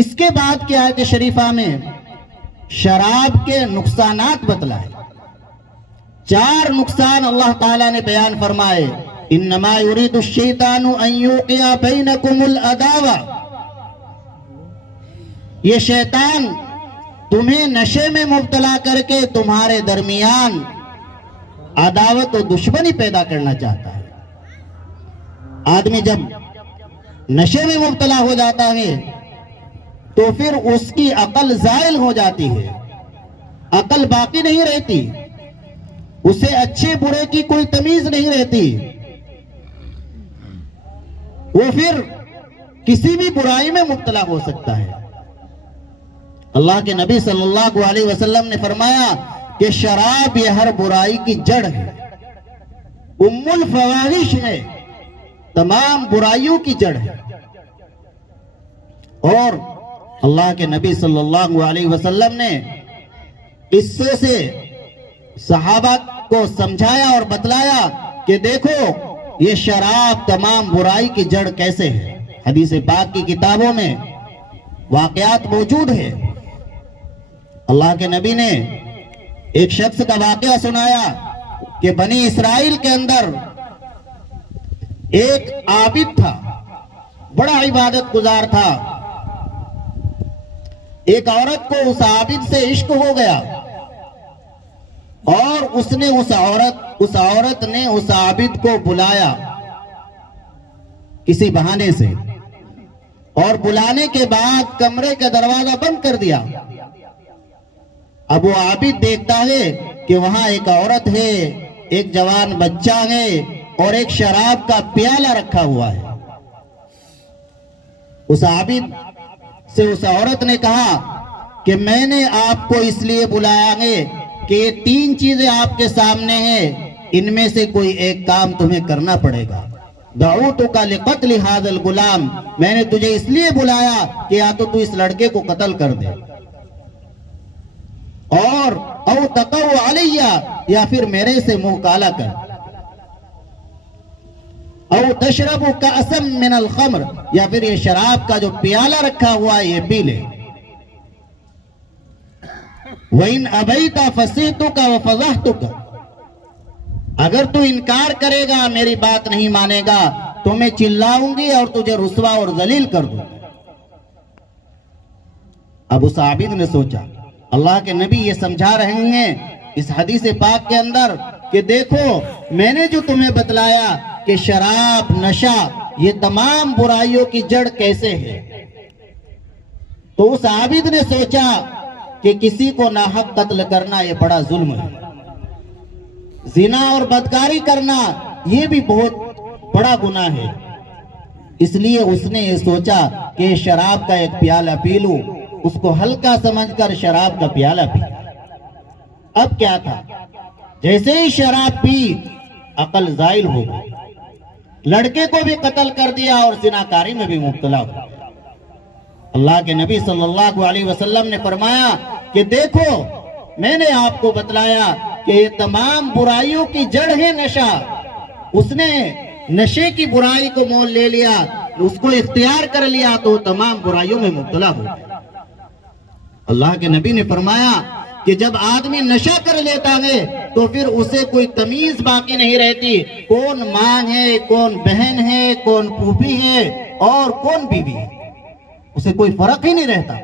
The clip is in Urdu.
اس کے بعد کی آیت شریفہ میں شراب کے نقصانات بتلائے، 4 نقصان اللہ تعالیٰ نے بیان فرمائے۔ انما یرید الشیطان ان یوقع بینکم العداوہ، یہ شیطان تمہیں نشے میں مبتلا کر کے تمہارے درمیان عداوت و دشمنی پیدا کرنا چاہتا ہے۔ آدمی جب نشے میں مبتلا ہو جاتا ہے تو پھر اس کی عقل زائل ہو جاتی ہے، عقل باقی نہیں رہتی، اسے اچھے برے کی کوئی تمیز نہیں رہتی، وہ پھر کسی بھی برائی میں مبتلا ہو سکتا ہے۔ اللہ کے نبی صلی اللہ علیہ وسلم نے فرمایا کہ شراب یہ ہر برائی کی جڑ ہے، ام الفواحش ہے، تمام برائیوں کی جڑ ہے۔ اور اللہ کے نبی صلی اللہ علیہ وسلم نے قصے سے صحابہ کو سمجھایا اور بتلایا کہ دیکھو یہ شراب تمام برائی کی جڑ کیسے ہے۔ حدیث پاک کی کتابوں میں واقعات موجود ہے۔ اللہ کے نبی نے ایک شخص کا واقعہ سنایا کہ بنی اسرائیل کے اندر ایک عابد تھا، بڑا عبادت گزار تھا۔ ایک عورت کو اس عابد سے عشق ہو گیا اور اس عورت نے اس عابد کو بلایا کسی بہانے سے، اور بلانے کے بعد کمرے کا دروازہ بند کر دیا۔ اب وہ عابد دیکھتا ہے کہ وہاں ایک عورت ہے، ایک جوان بچہ ہے اور ایک شراب کا پیالہ رکھا ہوا ہے۔ اس عابد سے اس عورت نے کہا کہ میں نے آپ کو اس لیے بلایا ہے کہ یہ 3 چیزیں آپ کے سامنے ہیں، ان میں سے کوئی ایک کام تمہیں کرنا پڑے گا۔ دعوتک لقتل ھذا الغلام، میں نے تجھے اس لیے بلایا کہ یا تو اس لڑکے کو قتل کر دے، اور او تقو علیہ، یا پھر میرے سے منہ کالا کر، او تشرب کأسا من الخمر، یا پھر یہ شراب کا جو پیالہ رکھا ہوا ہے یہ پی لے۔ وَإِنْ أَبَيْتَ فَسِيتُكَ وَفَضَحْتُكَ، اگر تو انکار کرے گا، میری بات نہیں مانے گا، تو میں چلاؤں گی اور تجھے رسوا اور ذلیل کر دوں۔ اب اس عابد نے سوچا اللہ کے نبی یہ سمجھا رہے ہیں اس حدیث پاک کے اندر کہ دیکھو میں نے جو تمہیں بتلایا کہ شراب، نشہ یہ تمام برائیوں کی جڑ کیسے ہے، تو اس عابد نے سوچا کہ کسی کو ناحق قتل کرنا یہ بڑا ظلم ہے، زنا اور بدکاری کرنا یہ بھی بہت بڑا گناہ ہے، اس لیے اس نے یہ سوچا کہ شراب کا ایک پیالہ پی لوں، اس کو ہلکا سمجھ کر شراب کا پیالہ پی۔ اب کیا تھا، جیسے ہی شراب پی عقل زائل ہو گئی، لڑکے کو بھی قتل کر دیا اور زناکاری میں بھی مبتلا ہو۔ اللہ کے نبی صلی اللہ علیہ وسلم نے فرمایا کہ دیکھو میں نے آپ کو بتلایا کہ یہ تمام برائیوں کی جڑ ہے نشہ، اس نے نشے کی برائی کو مول لے لیا، اس کو اختیار کر لیا تو تمام برائیوں میں مبتلا ہو گیا۔ اللہ کے نبی نے فرمایا کہ جب آدمی نشہ کر لیتا ہے تو پھر اسے کوئی تمیز باقی نہیں رہتی، کون ماں ہے، کون بہن ہے، کون پھوپھی ہے اور کون بیوی ہے، اسے کوئی فرق ہی نہیں رہتا۔